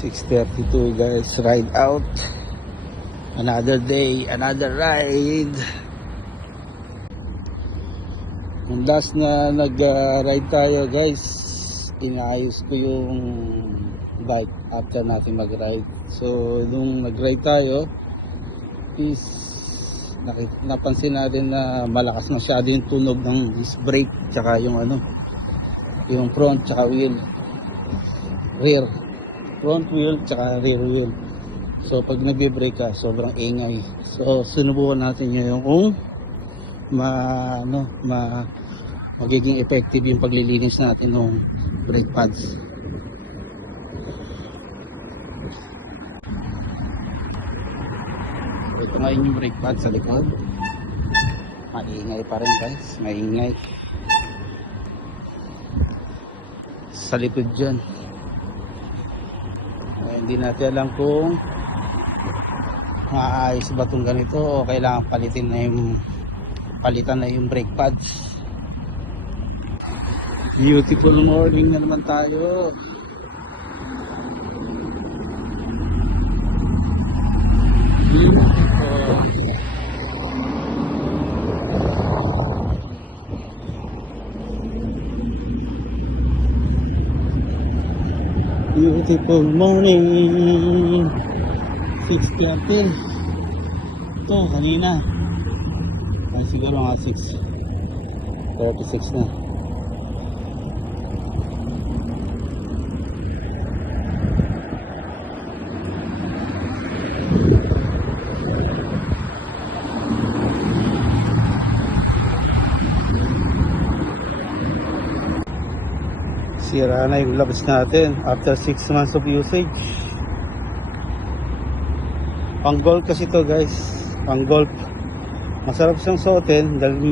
6:32 guys, ride out. Another day, another ride. Yung last na nag-ride tayo guys, inaayos ko yung bike after natin mag-ride. So nung nag-ride tayo is napansin natin na malakas masyado yung tunog ng disc brake tsaka yung yung front tsaka rear front wheel tsaka rear wheel. So pag nagbe-brake ka, sobrang ingay. So sinubukan natin yung kung magiging effective yung paglilinis natin ng brake pads. Ito ngayon yung brake pads sa likod. Maingay pa rin guys, maingay sa likod dyan. Hindi natin alam kung maayos ba itong ganito o kailangan palitan na yung brake pads. Beautiful morning na naman tayo. Beautiful morning. 6:30. Ito kanina ay siguro mga 6:36 na. Sira na yung labas natin after 6 months of usage. Pang golf kasi to guys, pang golf. Masarap siyang suotin dahil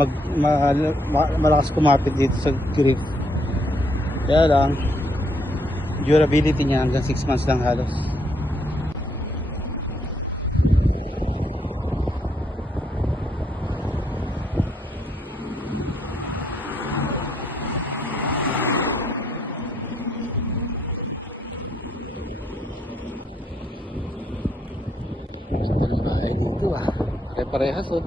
malakas kumapit dito sa grip. Kaya lang durability niya hanggang 6 months lang halos. Ay dito pare-parehas oh.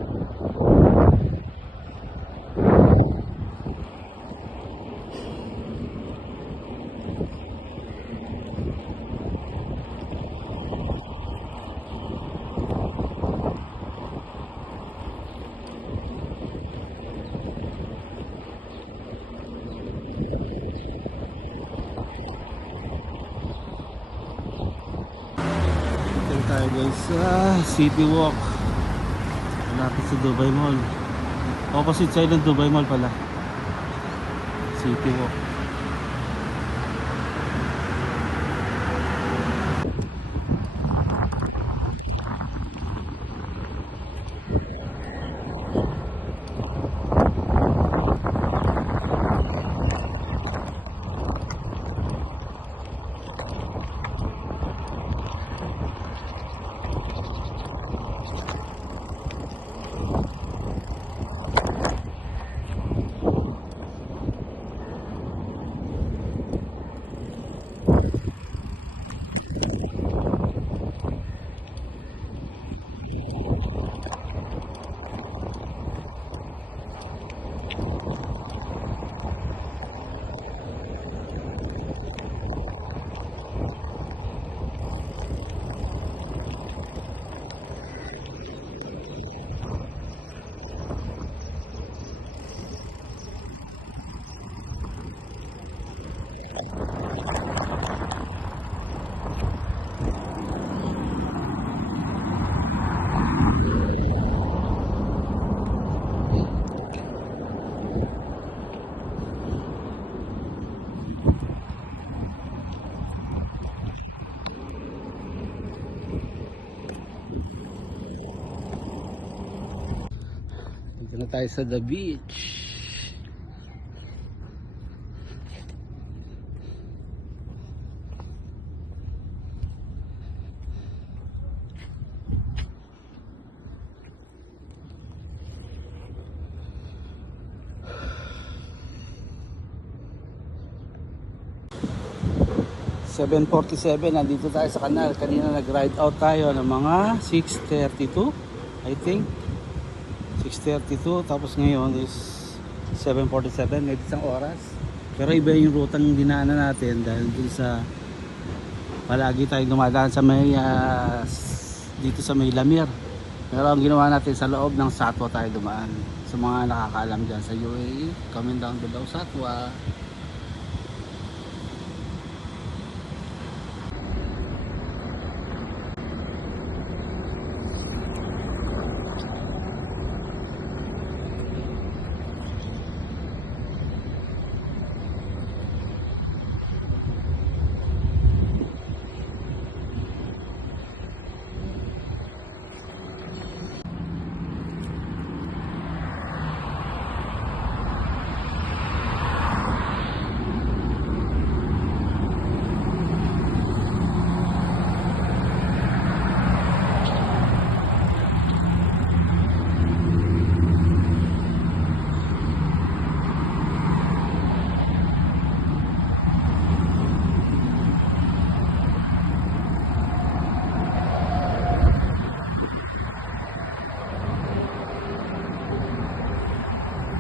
Tayo guys sa City Walk, malapit sa Dubai Mall, opposite side ng Dubai Mall pala, City Walk. Dito na tayo sa the beach. 7:47, nandito tayo sa kanal. Kanina nag-ride out tayo ng mga 6:32, I think. 6:32, tapos ngayon is 7:47, may isang oras. Pero iba yung rutang dinaanan natin dahil dun sa palagi tayo dumadaan sa may dito sa may Lamir. Pero ang ginawa natin sa loob ng Satwa tayo dumaan. Sa mga nakakaalam dyan sa UAE, comment down below Satwa.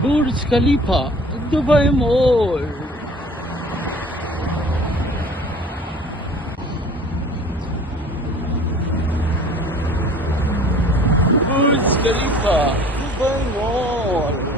Burj Khalifa, Dubai Mall. Burj Khalifa, Dubai Mall.